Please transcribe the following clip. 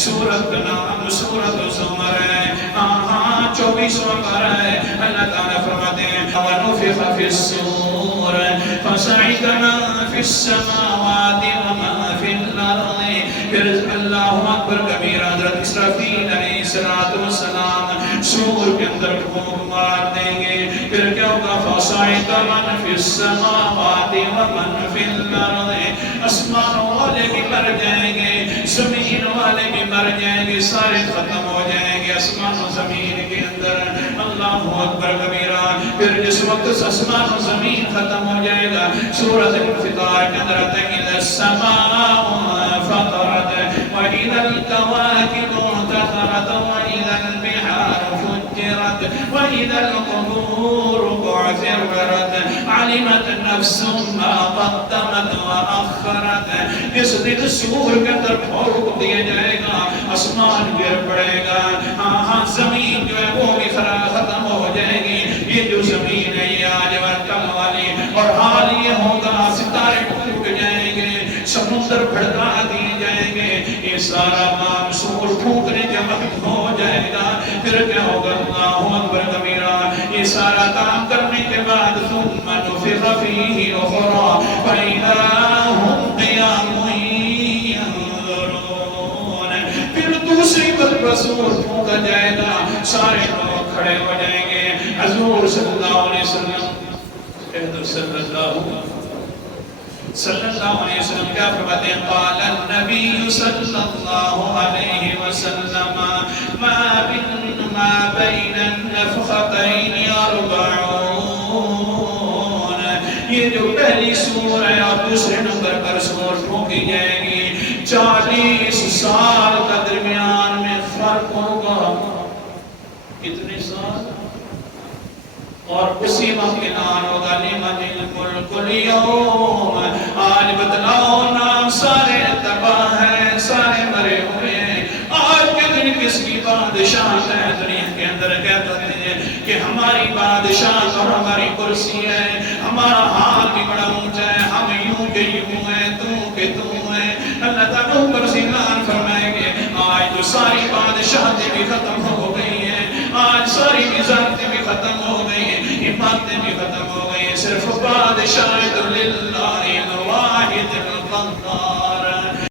سورت کا نام سورت زمر ہے. 24واں پارہ ہے. اللہ تعالیٰ فرماتے ہیں وَنُفِخَ فِي الصُّورِ فَصَعِقَ مَن فِي السَّمَاوَاتِ وَمَن فِي الْأَرْضِ. پھر اللہ اکبر کبیرہ حضرت اسرافیل علیہ السلام سور کے اندر پھونک مار دیں گے. پھر کیا ہوگا فَصَعِقَ مَن فِي السَّمَاوَاتِ وَمَن فِي الْأَرْضِ. آسمانوں والے بھی مر جائیں گے, زمین والے بھی مر جائیں گے, سارے ختم ہو جائیں گے آسمان و زمین کے اندر. اللہ اکبر کبیرہ. پھر جس وقت آسمان و زمین ختم ہو جائے گا سورۃ انفطار کے اندر آتا ہے اِذَا السَّمَاءُ فَطَرَتْ وَإِذَا الْكَوَاكِبُ انتَثَرَتْ وَإِذَا الْبِحَارُ فُجِّرَتْ وَإِذَا الْقُبُورُ بُعْثِرَتْ عَلِمَتْ نَفْسٌ مَا قَدَّمَتْ وَأَخَّرَتْ. اس دن سور کے اندر پھونک دیا جائے گا, آسمان گر پڑے گا, زمین جو ہے وہ بھی ختم ہو جائے گی. یہ جو زمین ہے یہ آج اور کل والی, اور حال یہ ہوگا ستارے ٹوٹ جائیں گے, سمندر بھڑکا دیے جائیں گے. یہ سارا کام سور پھونکنے کے وقت ہو جائے گا. پھر کیا ہوگا اللہ اکبر کبیرہ. یہ سارا کام کرنے کے بعد ثم نفخ فیہ اخری فإذا ہم قیام ینظرون. پھر دوسری بار سور پھونکا جائے گا, سارے لوگ کھڑے ہو جائیں گے. حضور صلی اللہ علیہ وسلم صلی اللہ علیہ وسلم کیا فرماتے ہیں قال النبی صلی اللہ علیہ وسلم ما بین النفختین 40. یہ جو پہلی سور ہے اور دوسرے نمبر پر سور پھونکی جائے گی, 40 سال کا درمیان میں فرق ہوگا. کتنے سال؟ اور اسی وقت اعلان ہوگا لمن الملک اليوم. آج بتلاؤ نام سارے تباہ ہیں, سارے مرے ہوئے ہیں. آج کے دن کس کی بادشاہ ہے دنیا کے اندر؟ کہتے ہیں کہ ہماری بادشاہ اور ہماری کرسی ہے, ہمارا حال بھی بڑا اونچا ہے, ہم یوں کہ یوں ہیں, تو کہ تو ہیں. اللہ تعالیٰ پر اعلان فرمائیں گے آج تو ساری بادشاہتیں بھی ختم ہو گئی ہیں, آج ساری وزارتیں بھی ختم ہو گئی ہیں, عمارتیں بھی ختم ہو گئی ہیں, صرف بادشاہ